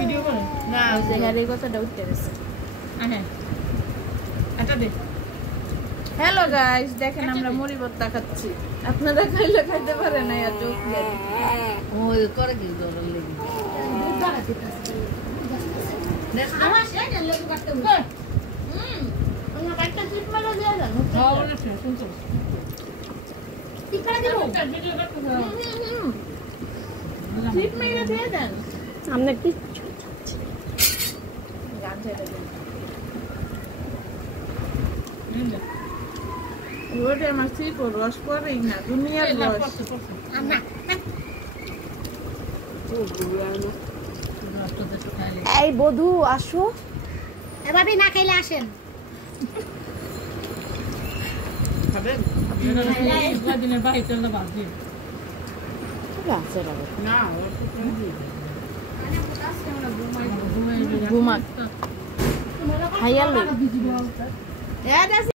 video করে না যে হ্যারি কথাটা উঠতে গেছে হ্যাঁ এটা দে হ্যালো গাইস দেখেন আমরা মুড়ি ভর্তা খাচ্ছি আপনারা খাইলে খাইতে পারেন না এত ওই করে কি দরল লাগি আমার সেই না লেবু কাটতে হবে ওই কাটটা চিপ মারা দিয়ে দাও হ্যাঁ বলে শুনছো চিপ মারা দিব ভিডিও করতে চিপ মারা দিয়ে দেন আমরা কি গান ছেড়ে দেন ওরে মাসি পর রস পরেই না দুনিয়ার রস আমরা এই বধু আসো এভাবে না খাইলে আসেন খাবেন দিনের বাইরে চলে বাজি আছে বাবা না ঘুমা খাইয়াল এ